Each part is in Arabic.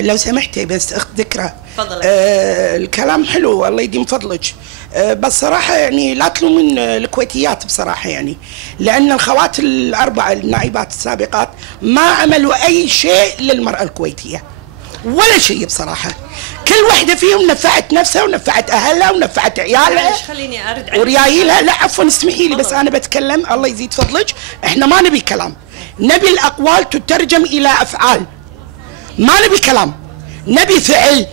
لو سمحتي بس اخت ذكرى. تفضلي. الكلام حلو الله يديم فضلك. بس صراحه يعني لا تلومين الكويتيات بصراحه، يعني لان الخوات الاربعه النائبات السابقات ما عملوا اي شيء للمراه الكويتيه ولا شيء بصراحه. كل واحده فيهم نفعت نفسها ونفعت اهلها ونفعت عيالها. خليني ارد وريايلها. لا عفوا اسمحي لي بس انا بتكلم الله يزيد فضلك. احنا ما نبي كلام، نبي الاقوال تترجم الى افعال. ما نبي كلام، نبي فعل.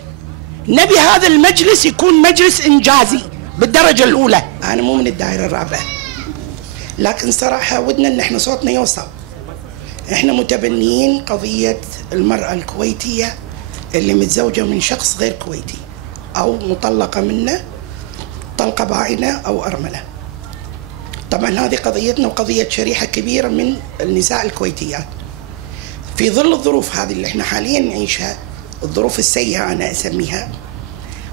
نبي هذا المجلس يكون مجلس انجازي بالدرجه الاولى. انا مو من الدائره الرابعه، لكن صراحه ودنا ان احنا صوتنا يوصل. احنا متبنيين قضيه المراه الكويتيه اللي متزوجه من شخص غير كويتي او مطلقه منه طلقه بائنه او ارمله. طبعا هذه قضيتنا وقضيه شريحه كبيره من النساء الكويتيات في ظل الظروف هذه اللي احنا حاليا نعيشها، الظروف السيئه انا اسميها.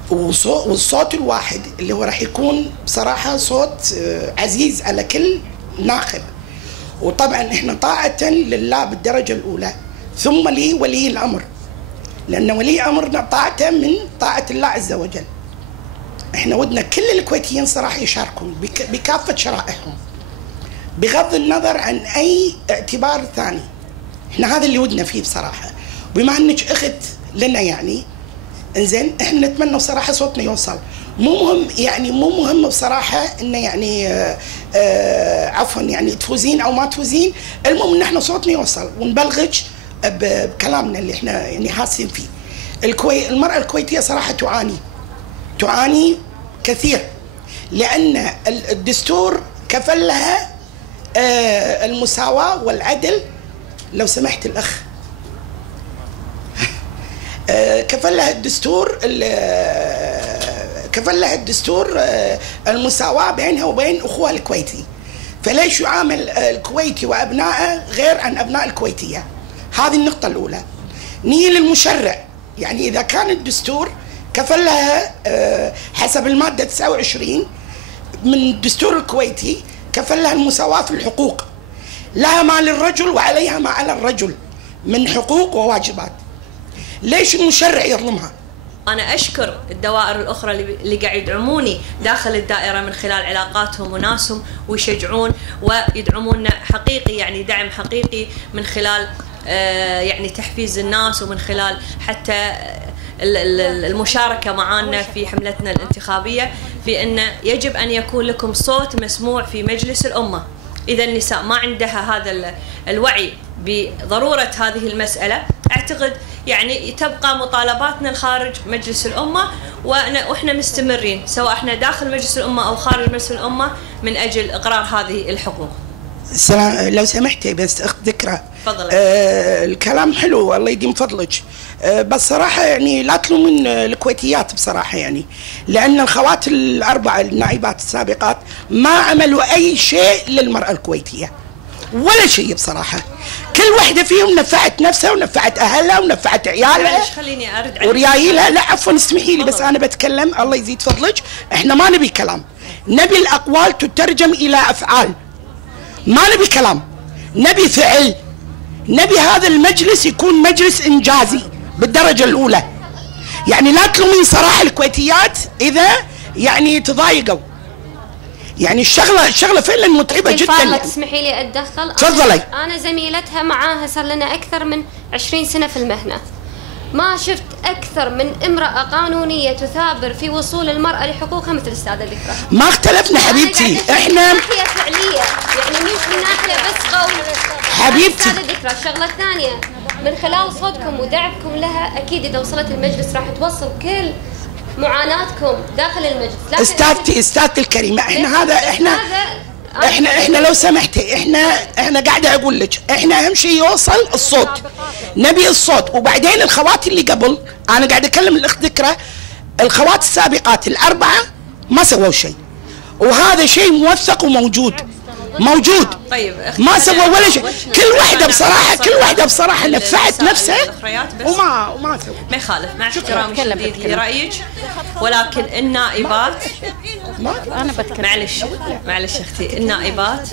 والصوت الواحد اللي هو راح يكون بصراحه صوت عزيز على كل ناخب. وطبعا احنا طاعه لله بالدرجه الاولى، ثم لولي الامر، لان ولي امرنا طاعته من طاعه الله عز وجل. احنا ودنا كل الكويتيين صراحه يشاركون بكافه شرائحهم بغض النظر عن اي اعتبار ثاني. احنا هذا اللي ودنا فيه بصراحه، بما انك اخت لنا يعني انزين احنا نتمنى بصراحه صوتنا يوصل. مو مهم يعني مو مهم بصراحه انه يعني عفوا يعني تفوزين او ما تفوزين، المهم ان احنا صوتنا يوصل ونبلغك بكلامنا اللي احنا يعني حاسين فيه. المراه الكويتيه صراحه تعاني كثير، لان الدستور كفل لها المساواه والعدل. لو سمحت الاخ، كفل لها الدستور المساواة بينها وبين أخوها الكويتي. فليش يعامل الكويتي وأبنائه غير عن أبناء الكويتية؟ هذه النقطة الأولى. نيجي للمشرع، يعني إذا كان الدستور كفل لها حسب المادة 29 من الدستور الكويتي كفل لها المساواة في الحقوق، لها ما للرجل وعليها ما على الرجل من حقوق وواجبات. ليش المشرع يظلمها؟ أنا أشكر الدوائر الأخرى اللي قاعد يدعموني داخل الدائرة من خلال علاقاتهم وناسهم ويشجعون ويدعموننا حقيقي، يعني دعم حقيقي من خلال يعني تحفيز الناس ومن خلال حتى المشاركة معنا في حملتنا الانتخابية، في أن يجب أن يكون لكم صوت مسموع في مجلس الأمة. إذا النساء ما عندها هذا الوعي بضرورة هذه المسألة، أعتقد يعني تبقى مطالباتنا خارج مجلس الأمة، وإحنا مستمرين سواء إحنا داخل مجلس الأمة أو خارج مجلس الأمة من أجل إقرار هذه الحقوق. لو سمحتي بس اخت ذكرى. تفضلي. الكلام حلو الله يديم فضلك. بس صراحه يعني لا تلومين الكويتيات بصراحه، يعني لان الخوات الاربعه النائبات السابقات ما عملوا اي شيء للمراه الكويتيه ولا شيء بصراحه. كل واحده فيهم نفعت نفسها ونفعت اهلها ونفعت عيالها. خليني ارد وريايلها. لا عفوا اسمحي لي بس انا بتكلم الله يزيد فضلك. احنا ما نبي كلام، نبي الاقوال تترجم الى افعال. ما نبي كلام، نبي فعل. نبي هذا المجلس يكون مجلس انجازي بالدرجه الاولى. يعني لا تلومين صراحه الكويتيات اذا يعني تضايقوا، يعني الشغله فعلا متعبه جدا. فضلك اسمحي لي اتدخل. تفضلي. انا زميلتها معاها صار لنا اكثر من 20 سنه في المهنه، ما شفت اكثر من امراه قانونيه تثابر في وصول المراه لحقوقها مثل الاستاذه ذكرى. ما اختلفنا حبيبتي، احنا من ناحيه فعليه، يعني مش من ناحيه بس قول حبيبتي. الاستاذه ذكرى. الشغله الثانيه من خلال صوتكم ودعمكم لها، اكيد اذا وصلت المجلس راح توصل كل معاناتكم داخل المجلس. استاذتي الكريمه، احنا لو سمحتي احنا قاعده اقول لك احنا اهم شيء يوصل الصوت. نبي الصوت. وبعدين الخوات اللي قبل، انا قاعده اكلم الاخت ذكرى، الخوات السابقات الاربعه ما سووا شيء، وهذا شيء موثق وموجود. طيب ما سووا ولا شيء. كل واحده بصراحه نفعت نفسها وما سووا. ما يخالف، مع احترامي الشديد لرايك، ولكن النائبات انا بتكلم. معلش اختي، النائبات